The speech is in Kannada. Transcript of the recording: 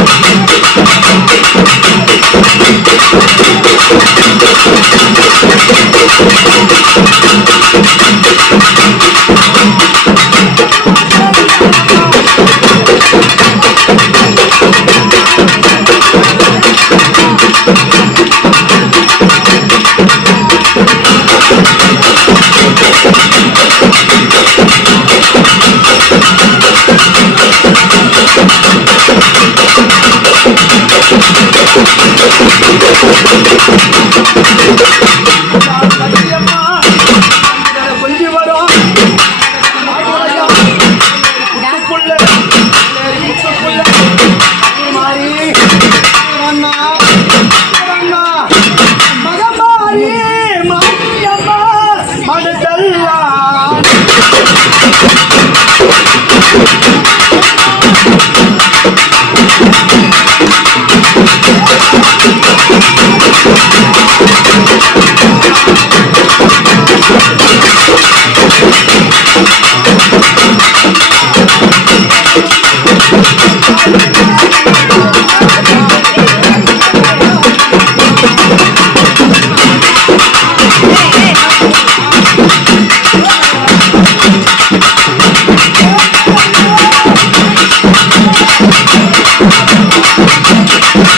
Thank Thank you. Thank